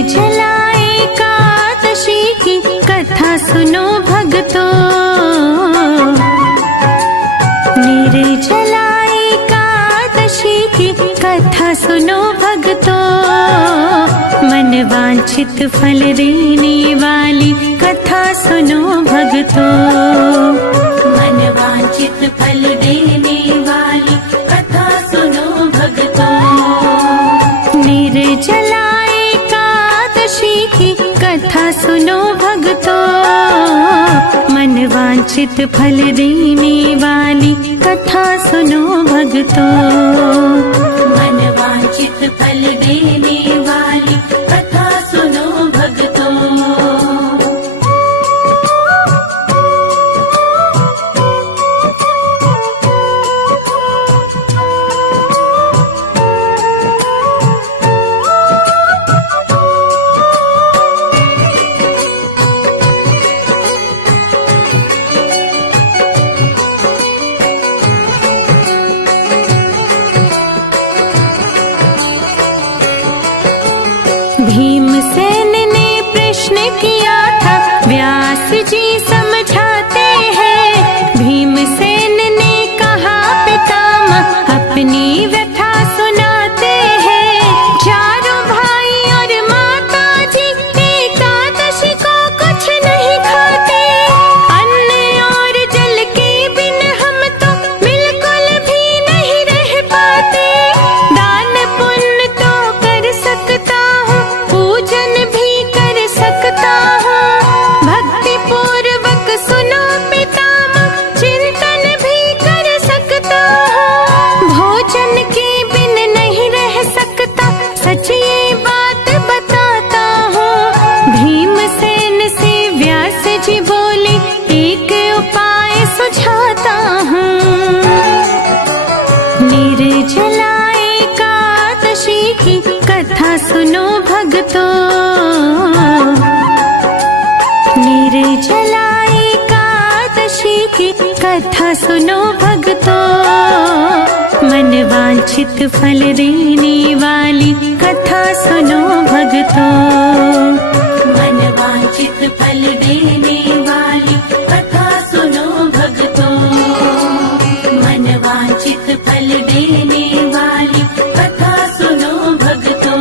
निर्जला एकादशी की कथा सुनो भक्तों। निर्जला एकादशी की कथा सुनो भक्तों। मन वांछित फल देने वाली कथा सुनो भक्तों। मन वांछित फल देने वाली कथा सुनो भक्तों। निर्जला एकादशी की कथा सुनो भक्तों। मन वांछित फल देने वाली कथा सुनो भक्तों। मन वांछित फल देने वाली कथा सुनो भक्तों। भीमसेन ने प्रश्न किया था, व्यास जी समझाते हैं। भीमसेन ने कहा पितामह अपनी व्यथा सुनाते हैं। चारों भाई और माता जी एकादशी को कुछ नहीं खाते। अन्न और जल के बिन हम तो बिल्कुल भी नहीं रह पाते। दान पुण्य तो कर सकता हूँ, पूजन भी कर सकता हूँ। भक्ति पूर्वक सुनो पितामह, चिंतन भी कर सकता हूँ। भोजन के बिन नहीं रह सकता, सच ये बात बताता हूँ। भीमसेन से व्यास जी बोले, एक उपाय सुझाता हूँ। निर्जला एकादशी की कथा सुनो भक्तों। निर्जला एकादशी की कथा सुनो भक्तों। मन वांछित फल देने वाली कथा सुनो भक्तों। मन वांछित फल देने वाली कथा सुनो भक्तों। मन वांछित फल देने वाली कथा सुनो भक्तों।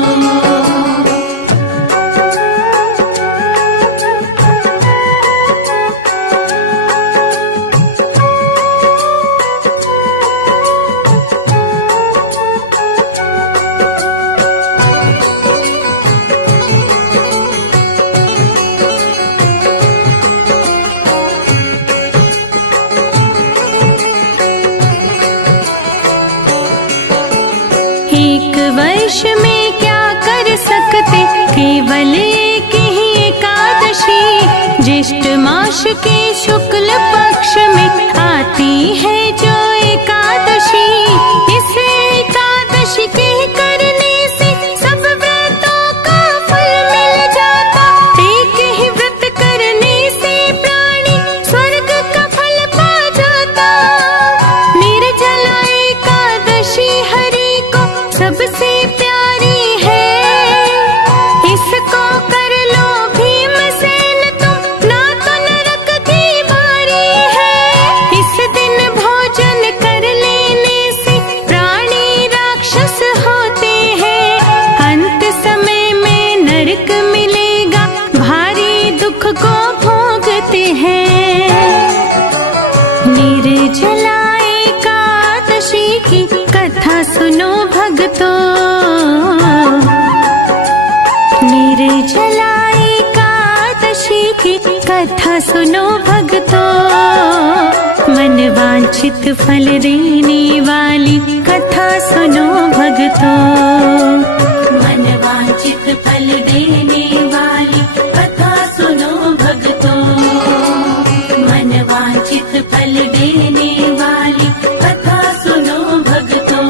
एक वर्ष में क्या कर सकते, केवल एक ही एकादशी। ज्येष्ठ मास के शुक्ल पक्ष में आती है जो एकादशी। इस एकादशी के करने से सब व्रतों का फल मिल जाता। एक ही व्रत करने से प्राणी स्वर्ग का फल पा जाता। निर्जला एकादशी हरि को सबसे प्यारी है। इसको कर लो भीमसेन तुम, ना तो नरक की बारी है। इस दिन भोजन कर लेने से प्राणी राक्षस होते हैं। अंत समय में नरक मिलेगा, भारी दुख को भोगते हैं। निर्जला एकादशी की कथा सुनो भक्तों। निर्जला एकादशी की कथा सुनो भक्तों। मन वांछित फल देने वाली कथा सुनो भक्तों। मन वांछित फल देने वाली कथा सुनो भक्तों। मन वांछित फल देने वाली कथा सुनो भक्तों।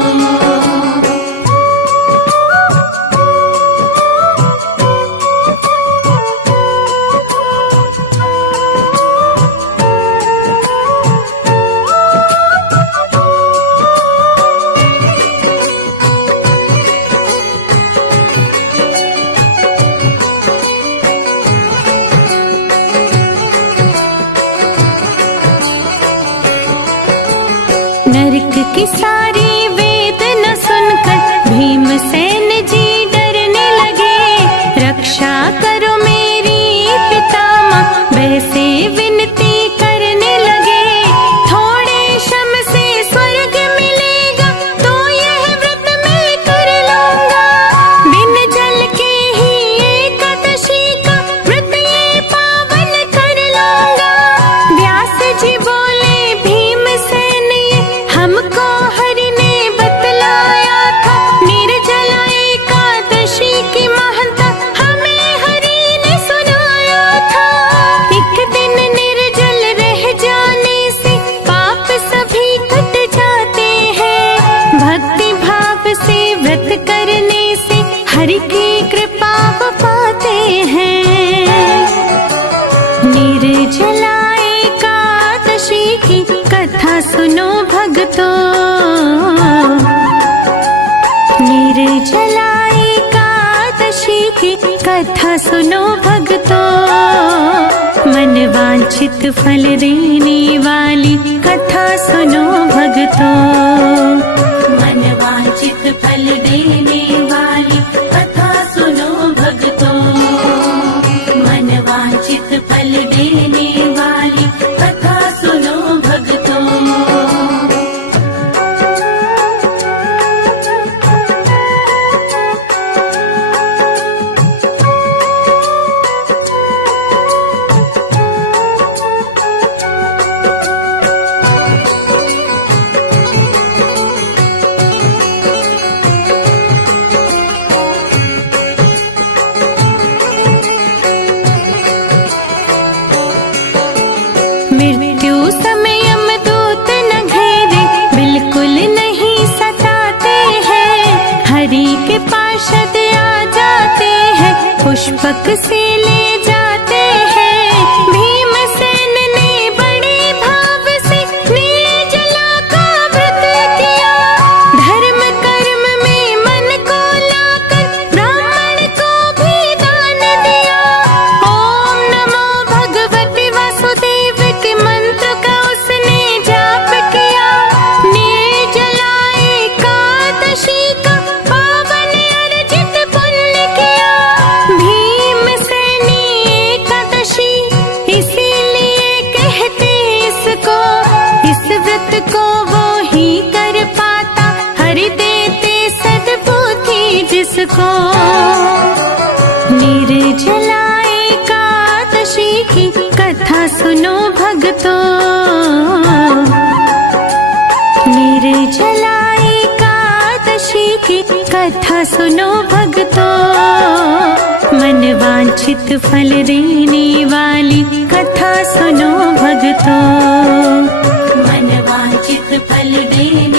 निर्जला एकादशी की कथा सुनो भक्तों, मन वांछित फल देने वाली कथा सुनो भक्तों। मन वांछित फल देने वाली कथा सुनो भक्तों, मन वांछित फल देने वाली कथा सुनो भक्तों। मृत्यु समय यमदूत न घेरे, बिल्कुल नहीं सताते हैं। हरि के पार्षद आ जाते हैं, पुष्पक से ले जाते हैं। भीमसेन ने बड़े भाव से निर्जला का व्रत किया, धर्म कर्म में मन को लाकर ब्राह्मण को भी दान दिया। ओम नमो भगवते वासुदेव के मंत्र का उसने जाप किया। निर्जला एकादशी का पावन अर्जित पुण्य किया। भीमसेनी एकादशी इसीलिए कहते इसको, इस व्रत को वो ही कर पाता, हरि देते सद्बुद्धि जिसको। निर्जला एकादशी की कथा सुनो भक्तों, निर्जला एकादशी की कथा सुनो भक्तों। मन वांछित फल देने वाली कथा सुनो भक्तों, मन वांछित फल देने